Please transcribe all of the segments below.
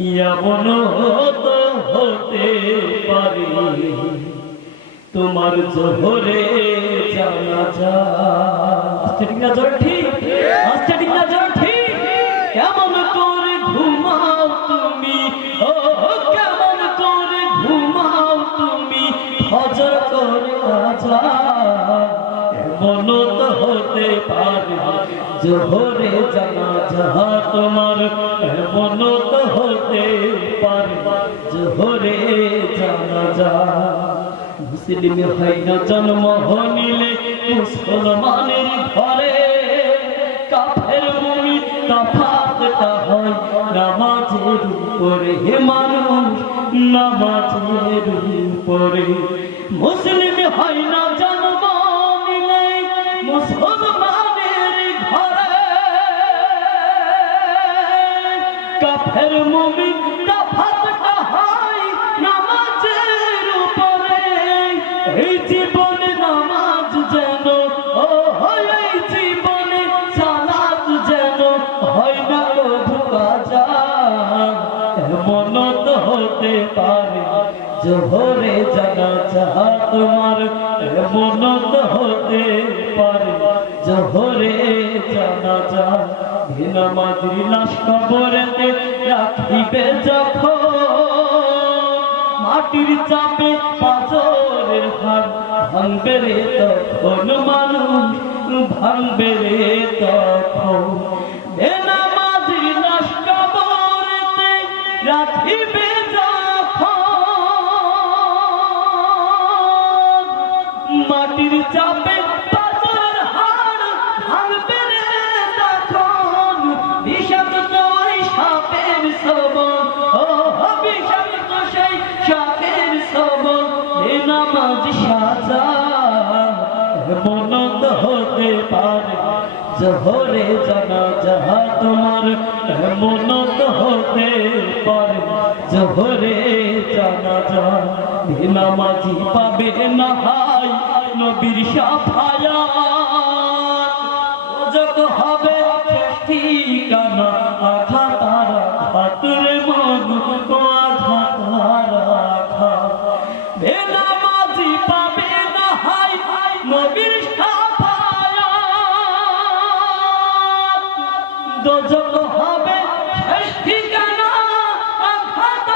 এমন তো হতে পারে তোমার জোহরে জানাজা। আস্তে ঠিক না জোর ঠিক, আস্তে ঠিক না জোর ঠিক। কেমন করে ঘুমাও তুমি, ও কেমন করে ঘুমাও তুমি ফজর করে কাজা। এমন তো হতে পারে জোহরে জানাজা তোমার, এমন তো হতে পারে জোহরে জানাজা। মুসলিম হয় না জন্ম নিলে মুসলমানের ঘরে, কাফের মুমিন তফাৎটা হয় নামাজের উপরে। হে মানুষ নামাজের উপরে। মুসলিম হয় না জন্ম নিলে মুসলমানের ঘরে, কাফের মুমিন তফাৎটা হয় নামাজের উপরে। এই জীবনে নামাজ যেন ও এই জীবনে সালাত যেন হয় না কবু কাজা। এমন তো হতে পারে জোহরে জানাজা তোমার, এমন তো হতে পারে জোহরে জানাজা। নামাজের লাশ কবরেতে রাখিবে যখন, মাটির চাপে পাথরের হাড় ভাঙবে রে তখন মানুষ, ভাঙবে রে তখন। বেনামাজির লাশ কবরেতে রাখিবে যখন, মাটির চাপে পাথরের হাড় ভাঙবে রে তখন। বিষাক্ত ওই সাপের সবল, ও বিষাক্ত সেই সাপের সবল বেনামাজ সাজা। এমন তো হতে পারে জোহরে জানাজা তোমার, এমন তো হতে পারে জোহরে জানাজা। বেনামাজি পাবে না হাই নবীর শাফায়াত, যত হবে ঠিকানা আঘাত আঘাত রে মন আঘাত আঘাত। বেনামাজি পাবে না হাই নবীর শাফায়াত, দোজখ হবে শেষ ঠিকানা আঘাত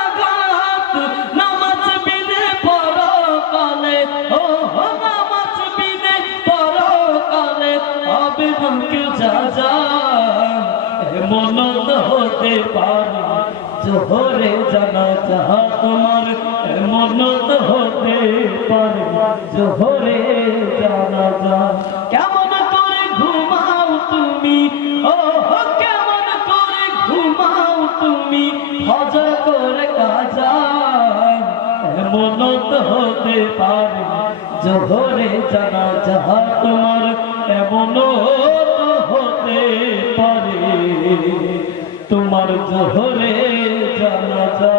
আঘাত। নামাজ বিনে পরকালে, ও নামাজ বিনে পরকালে হবে মুনকির জাযা। এমন তো হতে পারে জোহরে জানাজা তোমার, এমন তো হতে পারে জোহরে জানাজা। কেমন করে ঘুমাও তুমি, ও কেমন করে ঘুমাও তুমি ফজর করে কাজা। এমন তো হতে পারে জোহরে জানাজা তোমার, এমন তো হতে পারে তোমার জোহরে জানাজা।